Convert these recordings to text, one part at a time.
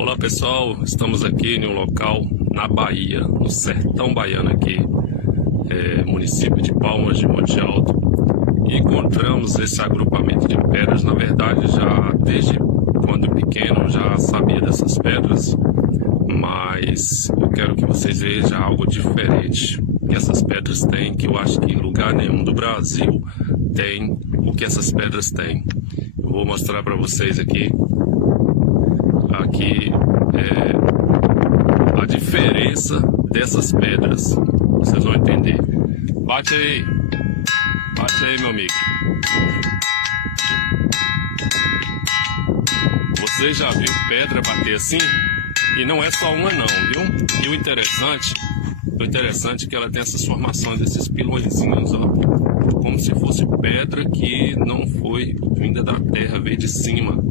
Olá pessoal, estamos aqui em um local na Bahia, no sertão baiano aqui, município de Palmas de Monte Alto, e encontramos esse agrupamento de pedras. Na verdade, já desde quando pequeno já sabia dessas pedras, mas eu quero que vocês vejam algo diferente que essas pedras têm, que eu acho que em lugar nenhum do Brasil tem o que essas pedras têm. Eu vou mostrar para vocês aqui a diferença dessas pedras. Vocês vão entender. Bate aí, meu amigo. Você já viu pedra bater assim? E não é só uma não, viu? E o interessante é que ela tem essas formações desses pilõezinhos, ó, como se fosse pedra que não foi vinda da terra, veio de cima.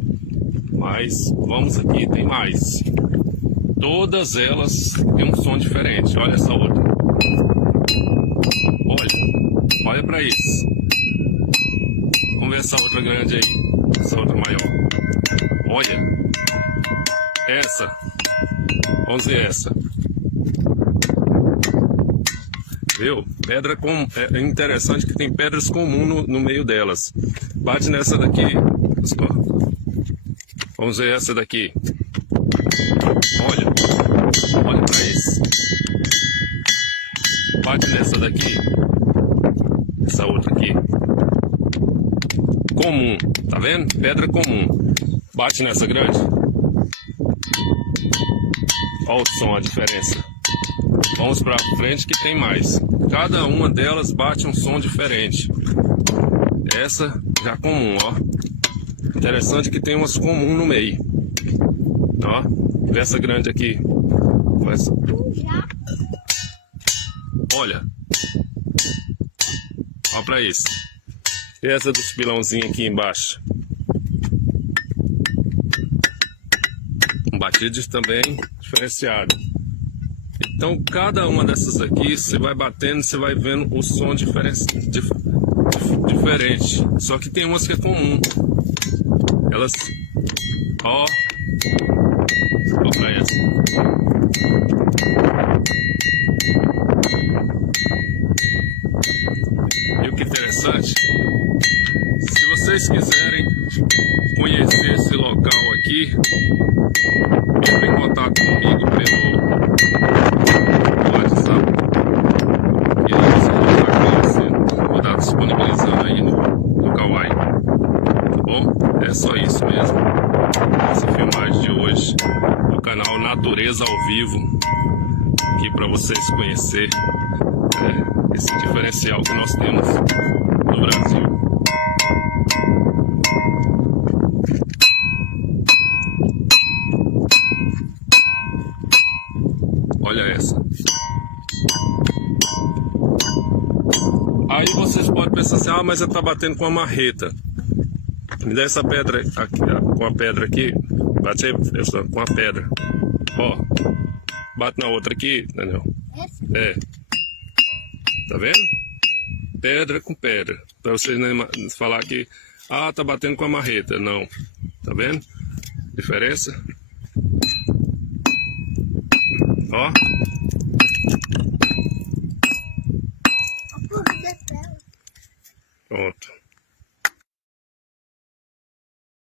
Mas vamos aqui, tem mais. Todas elas têm um som diferente. Olha essa outra. Olha para isso. Vamos ver essa outra grande aí. Essa outra maior. Olha. Essa. Vamos ver essa. Viu? Pedra com... É interessante que tem pedras comuns no meio delas. Bate nessa daqui. Vamos ver essa daqui. Olha para isso. Bate nessa daqui. Essa outra aqui. Comum, tá vendo? Pedra comum. Bate nessa grande. Olha o som, a diferença. Vamos para frente que tem mais. Cada uma delas bate um som diferente. Essa já comum, ó. Interessante que tem umas comum no meio. Ó, vê essa grande aqui. Olha pra isso. E essa dos pilãozinhos aqui embaixo. Batidos também diferenciado. Então cada uma dessas aqui, você vai batendo, você vai vendo o som diferente. Só que tem umas que é comum. Elas, ó pra essa. E o que é interessante, se vocês quiserem conhecer esse local aqui, entre em contato comigo pelo WhatsApp e aí vocês vão estar conhecendo. Vou estar disponibilizando aí no Kawaii. Tá bom? É só isso mesmo. Essa filmagem de hoje do canal Natureza ao Vivo, aqui para vocês conhecerem esse diferencial que nós temos no Brasil. Olha essa. Aí vocês podem pensar assim, ah, mas ela está batendo com a marreta. Me dá essa pedra aqui, com a pedra aqui. Bate aí, pessoal, com a pedra. Ó, bate na outra aqui, Daniel. É. Tá vendo? Pedra com pedra. Pra vocês não falar que, ah, tá batendo com a marreta. Não. Tá vendo? Diferença? Ó.